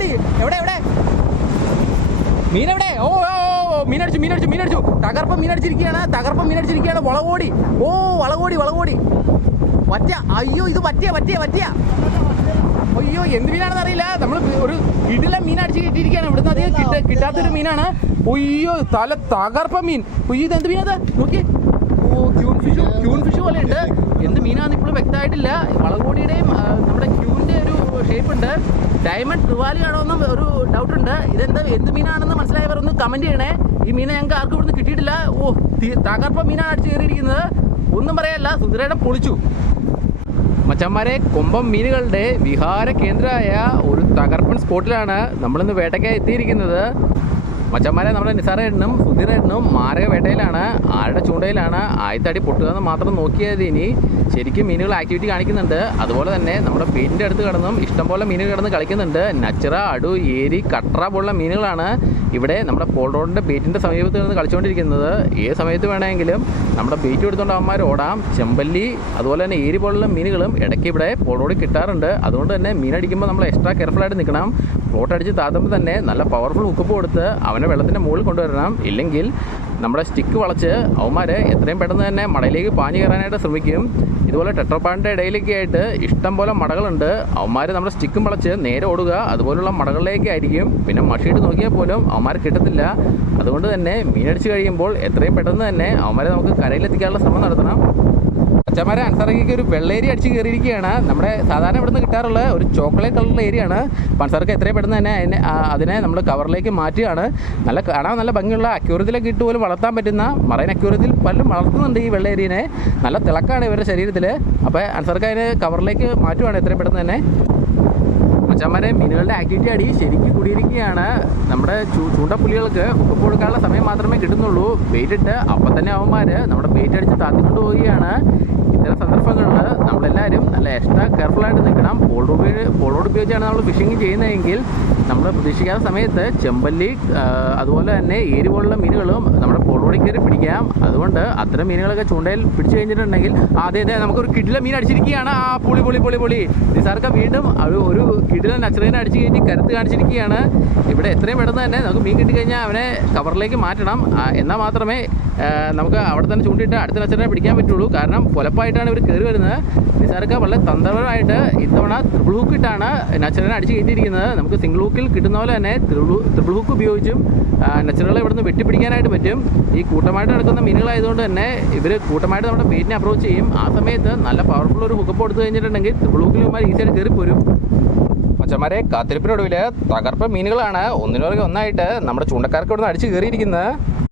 ഓടി. എവിടെ എവിടെ? മീനെവിടെ? ഓ ഓ മീനടിച്ചു മീനടിച്ചു മീനടിച്ചു. തകർപ്പം മീനടിച്ചിരിക്കുകയാണ്. തകർപ്പം മീനടിച്ചിരിക്കുകയാണ്. വളകോടി ഓ വളകോടി വളകോടി പറ്റിയ അയ്യോ ഇത് പറ്റിയ പറ്റിയ പറ്റിയ അയ്യോ എന്ത് മീനാണെന്ന് അറിയില്ല. നമ്മൾ ഒരു ഇടില മീൻ അടിച്ച് കിട്ടിയിരിക്കുകയാണ്. ഇവിടുന്ന് അധികം കിട്ട കിട്ടാത്തൊരു മീനാണ്. അയ്യോ തല തകർപ്പ മീൻ. ഒയ്യോ ഇത് എന്ത് മീനത്? നോക്കി. ഓ ക്യൂൺ ഫിഷ് ക്യൂൺ ഫിഷ് പോലെ ഉണ്ട് എന്ത് മീനാന്ന് ഇപ്പോഴും വ്യക്തമായിട്ടില്ല. വളകോടിയുടെയും നമ്മുടെ ഉണ്ട്. ഡയമണ്ട് ട്രിവാലി ആണോ എന്നും ഒരു ഡൗട്ട് ഉണ്ട്. ഇതെന്താ എന്ത് മീനാണെന്ന് മനസ്സിലായവർ ഒന്ന് കമന്റ് ചെയ്യണേ. ഈ മീനെ ഞങ്ങൾക്ക് ആർക്കും ഇവിടുന്ന് കിട്ടിയിട്ടില്ല. ഓ തകർപ്പ മീനാണ് അടിച്ച് കയറിയിരിക്കുന്നത്. ഒന്നും പറയല്ല സുന്ദരയുടെ പൊളിച്ചു. മച്ചന്മാരെ കൊമ്പം മീനുകളുടെ വിഹാര കേന്ദ്രമായ ഒരു തകർപ്പൻ സ്പോട്ടിലാണ് നമ്മളിന്ന് വേട്ടയ്ക്കായി എത്തിയിരിക്കുന്നത്. മച്ചന്മാരെ നമ്മുടെ നിസാറേട്ടനും സുധീറേട്ടനും മാരക വേട്ടയിലാണ് ആരുടെ ചൂണ്ടയിലാണ്. ആയത്തടി പൊട്ടുക എന്ന് മാത്രം നോക്കിയത് ഇനി. ശരിക്കും മീനുകൾ ആക്ടിവിറ്റി കാണിക്കുന്നുണ്ട്. അതുപോലെ തന്നെ നമ്മുടെ പെയിന്റെ അടുത്ത് കിടന്നും ഇഷ്ടംപോലെ മീനുകൾ കിടന്ന് കളിക്കുന്നുണ്ട്. നച്ചറ അടു ഏരി കട്ടറ പോലുള്ള മീനുകളാണ് ഇവിടെ നമ്മുടെ പോൾ റോഡിന്റെ ബീറ്റിന്റെ സമീപത്ത് നിന്ന് കളിച്ചുകൊണ്ടിരിക്കുന്നത്. ഏത് സമയത്ത് വേണമെങ്കിലും നമ്മുടെ ബീറ്റ് എടുത്തുകൊണ്ട് അവന്മാർ ഓടാം. ചെമ്പല്ലി അതുപോലെ തന്നെ ഏരി പോലുള്ള മീനുകളും ഇടയ്ക്ക് ഇവിടെ പോൾ റോഡിൽ കിട്ടാറുണ്ട്. അതുകൊണ്ട് തന്നെ മീനടിക്കുമ്പോൾ നമ്മൾ എക്സ്ട്രാ കെയർഫുൾ ആയിട്ട് നിൽക്കണം. ഫ്ലോട്ട് അടിച്ച് താത്തുമ്പോൾ തന്നെ നല്ല പവർഫുൾ ഹുക്കപ്പ് കൊടുത്ത് അവനെ വെള്ളത്തിന്റെ മുകളിൽ കൊണ്ടുവരണം. ഇല്ലെങ്കിൽ നമ്മുടെ സ്റ്റിക്ക് വളച്ച് അവന്മാർ എത്രയും പെട്ടെന്ന് തന്നെ മടയിലേക്ക് പാഞ്ഞു കയറാനായിട്ട് ശ്രമിക്കും. ഇതുപോലെ ടെട്രോപ്പാന്റെ ഇടയിലൊക്കെ ആയിട്ട് ഇഷ്ടം പോലെ മടകളുണ്ട്. അവന്മാർ നമ്മുടെ സ്റ്റിക്കും വളച്ച് നേരെ ഓടുക. അതുപോലുള്ള മടകളിലേക്കായിരിക്കും പിന്നെ മഷിയിട്ട് നോക്കിയാൽ പോലും അവന്മാർ കിട്ടത്തില്ല. അതുകൊണ്ട് തന്നെ മീനടിച്ച് കഴിയുമ്പോൾ എത്രയും പെട്ടെന്ന് തന്നെ അവന്മാരെ നമുക്ക് കരയിലെത്തിക്കാനുള്ള ശ്രമം നടത്തണം. അച്ഛന്മാരെ അൻസറയ്ക്ക് ഒരു വെള്ളേരി അടിച്ച് കയറിയിരിക്കുകയാണ്. നമ്മുടെ സാധാരണ ഇവിടുന്ന് കിട്ടാറുള്ള ഒരു ചോക്ലേറ്റ് കളറുള്ള ഏരിയയാണ്. പൺസാർക്ക് എത്രയും പെട്ടെന്ന് തന്നെ അതിനെ അതിനെ നമ്മൾ കവറിലേക്ക് മാറ്റുകയാണ്. നല്ല കാണാൻ നല്ല ഭംഗിയുള്ള അക്യൂറത്തിലൊക്കെ ഇട്ട് പോലും വളർത്താൻ പറ്റുന്ന മറൈൻ അക്യൂറത്തിൽ പലരും വളർത്തുന്നുണ്ട് ഈ വെള്ളേരിനെ നല്ല തിളക്കാണ് ഇവരുടെ ശരീരത്തിൽ അപ്പോൾ അൻസർക്ക് അതിനെ കവറിലേക്ക് മാറ്റുകയാണ് എത്രയും പെട്ടെന്ന് തന്നെ. മച്ചാന്മാരെ മീനുകളുടെ ആക്ടിവിറ്റി അടി ശരിക്കും കൂടിയിരിക്കുകയാണ്. നമ്മുടെ ചൂണ്ടപ്പുലികൾക്ക് ഉപ്പ് കൊടുക്കാനുള്ള സമയം മാത്രമേ കിട്ടുന്നുള്ളൂ. ബെയിറ്റ് ഇട്ട് അപ്പം തന്നെ അവന്മാർ നമ്മുടെ ബെയിറ്റ് അടിച്ച് താത്തിക്കൊണ്ട് പോവുകയാണ് ഇത്തരം സന്ദർഭങ്ങളിൽ നമ്മളെല്ലാവരും നല്ല എക്സ്ട്രാ കെയർഫുള്ളായിട്ട് നിൽക്കണം. പോളോട് ഉപയോഗിച്ച് പോളോട് ഉപയോഗിച്ചാണ് നമ്മൾ ഫിഷിങ് ചെയ്യുന്നതെങ്കിൽ നമ്മൾ പ്രതീക്ഷിക്കാത്ത സമയത്ത് ചെമ്പല്ലി അതുപോലെ തന്നെ ഏരി പോലുള്ള മീനുകളും നമ്മുടെ പോളോടി കയറി പിടിക്കാം. അതുകൊണ്ട് അത്തരം മീനുകളൊക്കെ ചൂണ്ടയിൽ പിടിച്ചു കഴിഞ്ഞിട്ടുണ്ടെങ്കിൽ ആദ്യം നമുക്കൊരു കിടില മീൻ അടിച്ചിരിക്കുകയാണ്. ആ പുളി പുളി പുളി പുളി. നിസാർക്ക് വീണ്ടും ഒരു ഒരു കിടില നച്ചറീനെ അടിച്ച് കയറ്റി കരുത്ത് കാണിച്ചിരിക്കുകയാണ്. ഇവിടെ എത്രയും പെട്ടെന്ന് തന്നെ നമുക്ക് മീൻ കിട്ടിക്കഴിഞ്ഞാൽ അവനെ കവറിലേക്ക് മാറ്റണം. എന്നാൽ മാത്രമേ നമുക്ക് അവിടെ തന്നെ ചൂണ്ടിയിട്ട് അടുത്ത നച്ചറിനെ പിടിക്കാൻ പറ്റുള്ളൂ. കാരണം പുലപ്പായിട്ടാണ് ഇവർ കയറി വരുന്നത്. നിസാർക്ക് വളരെ തന്ത്രപരമായിട്ട് ഇത്തവണ ത്രിബിൾ ഹുക്ക് ഇട്ടാണ് നച്ചറിനെ അടിച്ച് കയറ്റിയിരിക്കുന്നത്. നമുക്ക് സിംഗിൾ ഹുക്കിൽ കിട്ടുന്ന പോലെ തന്നെ ത്രിബിൾ ഹുക്ക് ഉപയോഗിച്ചും നച്ചറുകളെ ഇവിടുന്ന് വെട്ടിപ്പിടിക്കാനായിട്ട് പറ്റും. ഈ കൂട്ടമായിട്ട് നടക്കുന്ന മീനുകളായതുകൊണ്ട് തന്നെ ഇവർ കൂട്ടമായിട്ട് നമ്മുടെ ബെയിറ്റിനെ അപ്രോച്ച് ചെയ്യും. ആ സമയത്ത് നല്ല പവർഫുൾ ഒരു ഹുക്കപ്പ് കൊടുത്തു കഴിഞ്ഞിട്ടുണ്ടെങ്കിൽ ത്രിബിൾ ഹുക്കിൽ ഇവന്മാർ ഈസിയായിട്ട് കയറി പോരും മച്ചന്മാരെ കാത്തിരിപ്പിനൊടുവിൽ തകർപ്പ മീനുകളാണ് ഒന്നിനു ഒന്നായിട്ട് നമ്മുടെ ചൂണ്ടക്കാർക്ക് ഇവിടുന്ന് അടിച്ച് കയറിയിരിക്കുന്നത്.